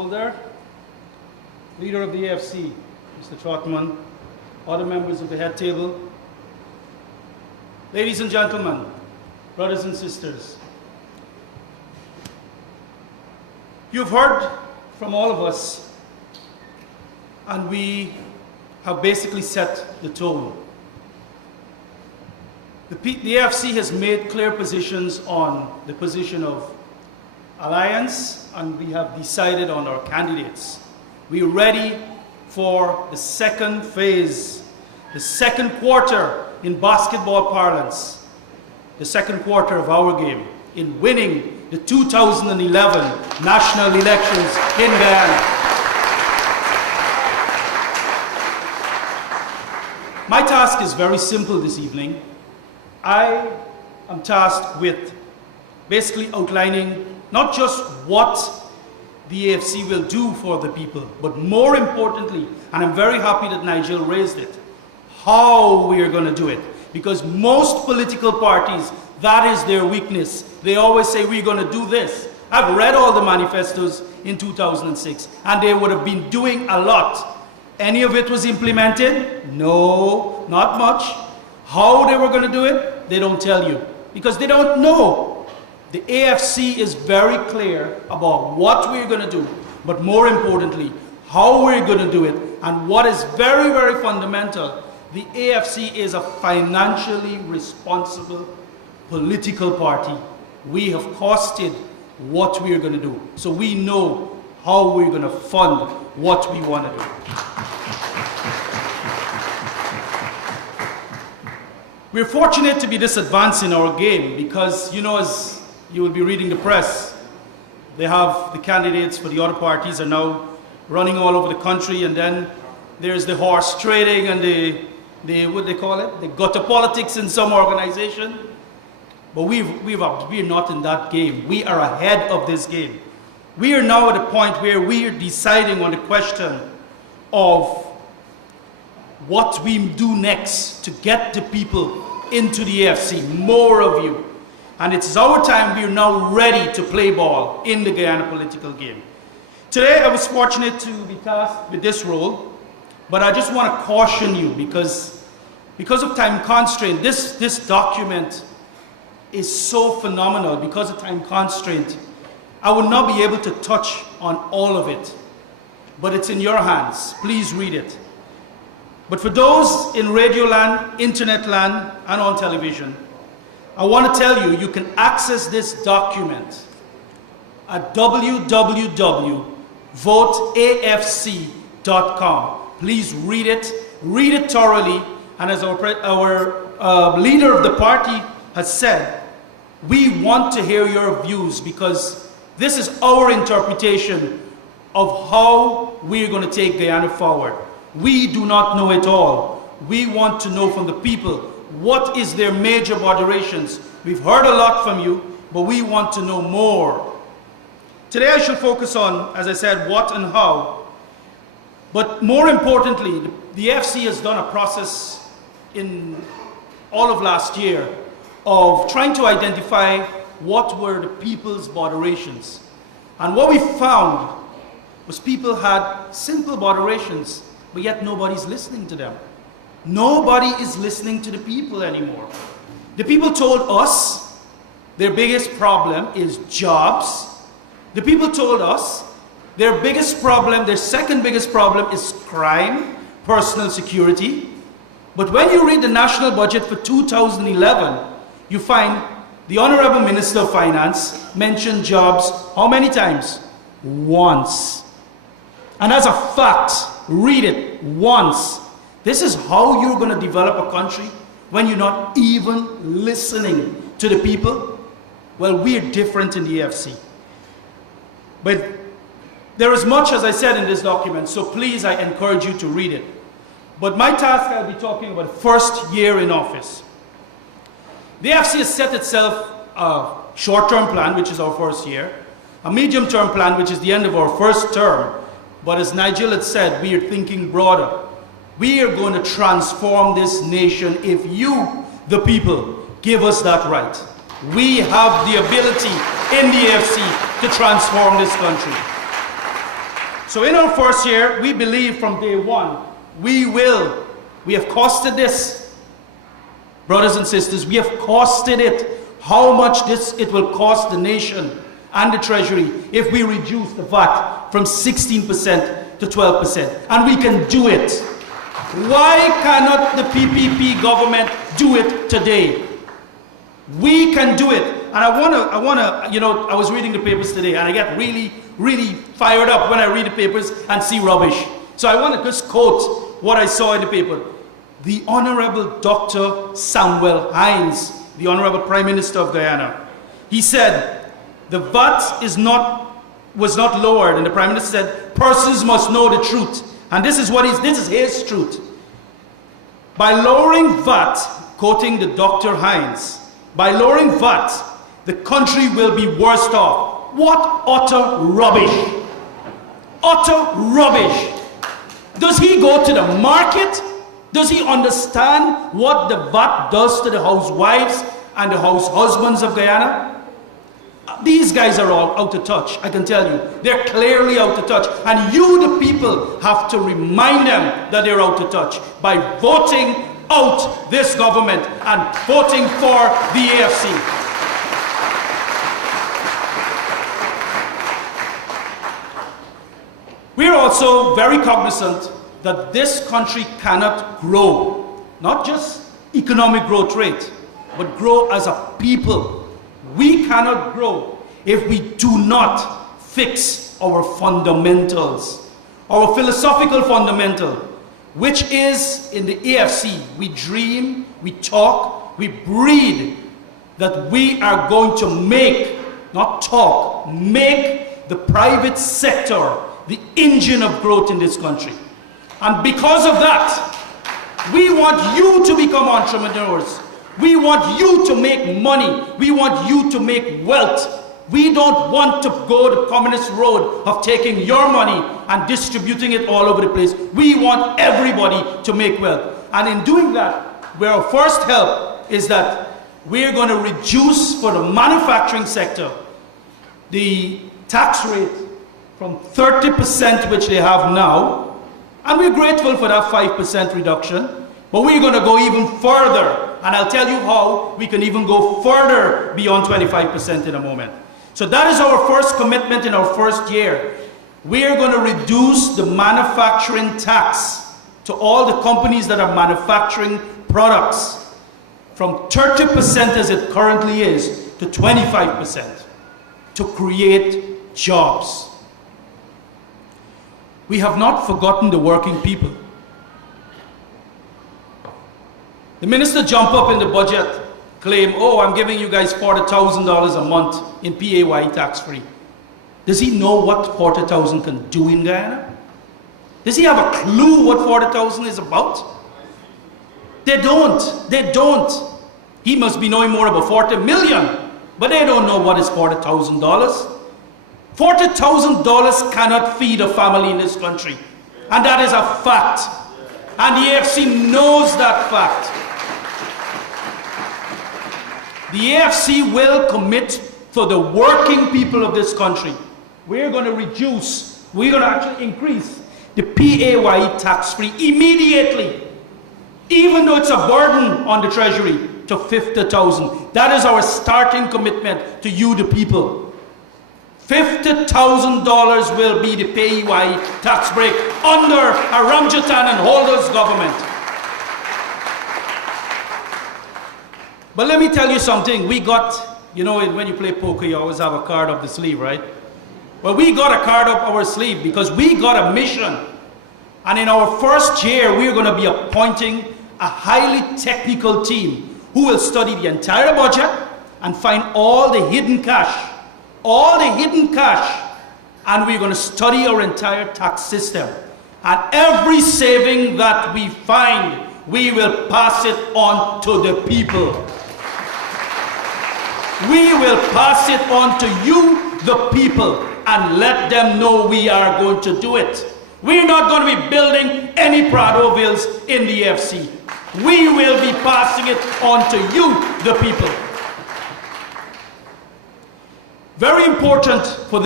Holder, leader of the AFC, Mr. Trotman, other members of the head table, ladies and gentlemen, brothers and sisters, you've heard from all of us, and we have basically set the tone. The AFC has made clear positions on the position of alliance, and we have decided on our candidates. We are ready for the second phase, the second quarter in basketball parlance, the second quarter of our game in winning the 2011 national elections in Guyana. My task is very simple this evening. I am tasked with basically outlining not just what the AFC will do for the people, but more importantly, and I'm very happy that Nigel raised it, how we are going to do it. Because most political parties, that is their weakness. They always say, we're going to do this. I've read all the manifestos in 2006, and they would have been doing a lot. Any of it was implemented? No, not much. How they were going to do it? They don't tell you, because they don't know. The AFC is very clear about what we're going to do, but more importantly, how we're going to do it. And what is very, very fundamental, the AFC is a financially responsible political party. We have costed what we are going to do, so we know how we're going to fund what we want to do. We're fortunate to be this advanced in our game because, you know, as you will be reading the press, they have the candidates for the other parties are now running all over the country, and then there's the horse trading and the what they call it, the gutter politics in some organization. But we're not in that game. We are ahead of this game. We are now at a point where we are deciding on the question of what we do next to get the people into the AFC, more of you. And it's our time. We are now ready to play ball in the Guyana political game. Today, I was fortunate to be tasked with this role, but I just want to caution you because of time constraint, this document is so phenomenal. Because of time constraint, I will not be able to touch on all of it, but it's in your hands. Please read it. But for those in radio land, internet land, and on television, I want to tell you, you can access this document at www.voteafc.com. Please read it thoroughly, and as our leader of the party has said, we want to hear your views because this is our interpretation of how we're going to take Guyana forward. We do not know it all. We want to know from the people what is their major moderations. We've heard a lot from you, but we want to know more. Today I shall focus on, as I said, what and how. But more importantly, the AFC has done a process in all of last year of trying to identify what were the people's moderations. And what we found was people had simple moderations, but yet nobody's listening to them. Nobody is listening to the people anymore. The people told us their biggest problem is jobs. The people told us their biggest problem, their second biggest problem is crime, personal security. But when you read the national budget for 2011, you find the Honorable Minister of Finance mentioned jobs how many times? Once. And as a fact, read it once. This is how you're going to develop a country when you're not even listening to the people. Well, we're different in the AFC. But there is much, as I said, in this document, so please, I encourage you to read it. But my task, I'll be talking about first year in office. The AFC has set itself a short-term plan, which is our first year, a medium-term plan, which is the end of our first term. But as Nigel had said, we are thinking broader. We are going to transform this nation if you, the people, give us that right. We have the ability in the AFC to transform this country. So in our first year, we believe from day one, we have costed this. Brothers and sisters, we have costed it. How much it will cost the nation and the treasury if we reduce the VAT from 16% to 12%. And we can do it. Why cannot the PPP government do it today? We can do it. And I was reading the papers today and I get really, really fired up when I read the papers and see rubbish. So I want to just quote what I saw in the paper. The Honorable Dr. Samuel Hines, the Honorable Prime Minister of Guyana, he said, the VAT was not lowered, and the Prime Minister said, persons must know the truth. And this is his truth. By lowering VAT, quoting the Dr. Hines, by lowering VAT, the country will be worse off. What utter rubbish. Utter rubbish. Does he go to the market? Does he understand what the VAT does to the housewives and the house husbands of Guyana? These guys are all out of touch, I can tell you. They're clearly out of touch. And you, the people, have to remind them that they're out of touch by voting out this government and voting for the AFC. We're also very cognizant that this country cannot grow, not just economic growth rate, but grow as a people. We cannot grow if we do not fix our fundamentals, our philosophical fundamental, which is in the AFC. We dream, we talk, we breathe that we are going to make, not talk, make the private sector the engine of growth in this country. And because of that, we want you to become entrepreneurs. We want you to make money. We want you to make wealth. We don't want to go the communist road of taking your money and distributing it all over the place. We want everybody to make wealth. And in doing that, where our first help is that we're going to reduce for the manufacturing sector the tax rate from 30%, which they have now, and we're grateful for that 5% reduction, but we're going to go even further, and I'll tell you how we can even go further beyond 25% in a moment. So that is our first commitment in our first year. We are going to reduce the manufacturing tax to all the companies that are manufacturing products from 30% as it currently is to 25% to create jobs. We have not forgotten the working people. The minister jumped up in the budget, claim, oh, I'm giving you guys $40,000 a month in PAYE tax-free. Does he know what 40,000 can do in Guyana? Does he have a clue what 40,000 is about? They don't. They don't. He must be knowing more about 40 million, but they don't know what is $40,000. $40,000 cannot feed a family in this country. And that is a fact. And the AFC knows that fact. The AFC will commit for the working people of this country. We're going to reduce, we're going to actually increase the PAYE tax-free immediately, even though it's a burden on the treasury, to 50,000. That is our starting commitment to you, the people. $50,000 will be the PAYE tax break under a Ramjatan and Holders government. But let me tell you something. We got, you know, when you play poker, you always have a card up the sleeve, right? Well, we got a card up our sleeve because we got a mission. And in our first year, we're going to be appointing a highly technical team who will study the entire budget and find all the hidden cash. All the hidden cash, and we're going to study our entire tax system. And every saving that we find, we will pass it on to the people. We will pass it on to you, the people, and let them know we are going to do it. We're not going to be building any Pradovilles in the AFC. We will be passing it on to you, the people. Very important for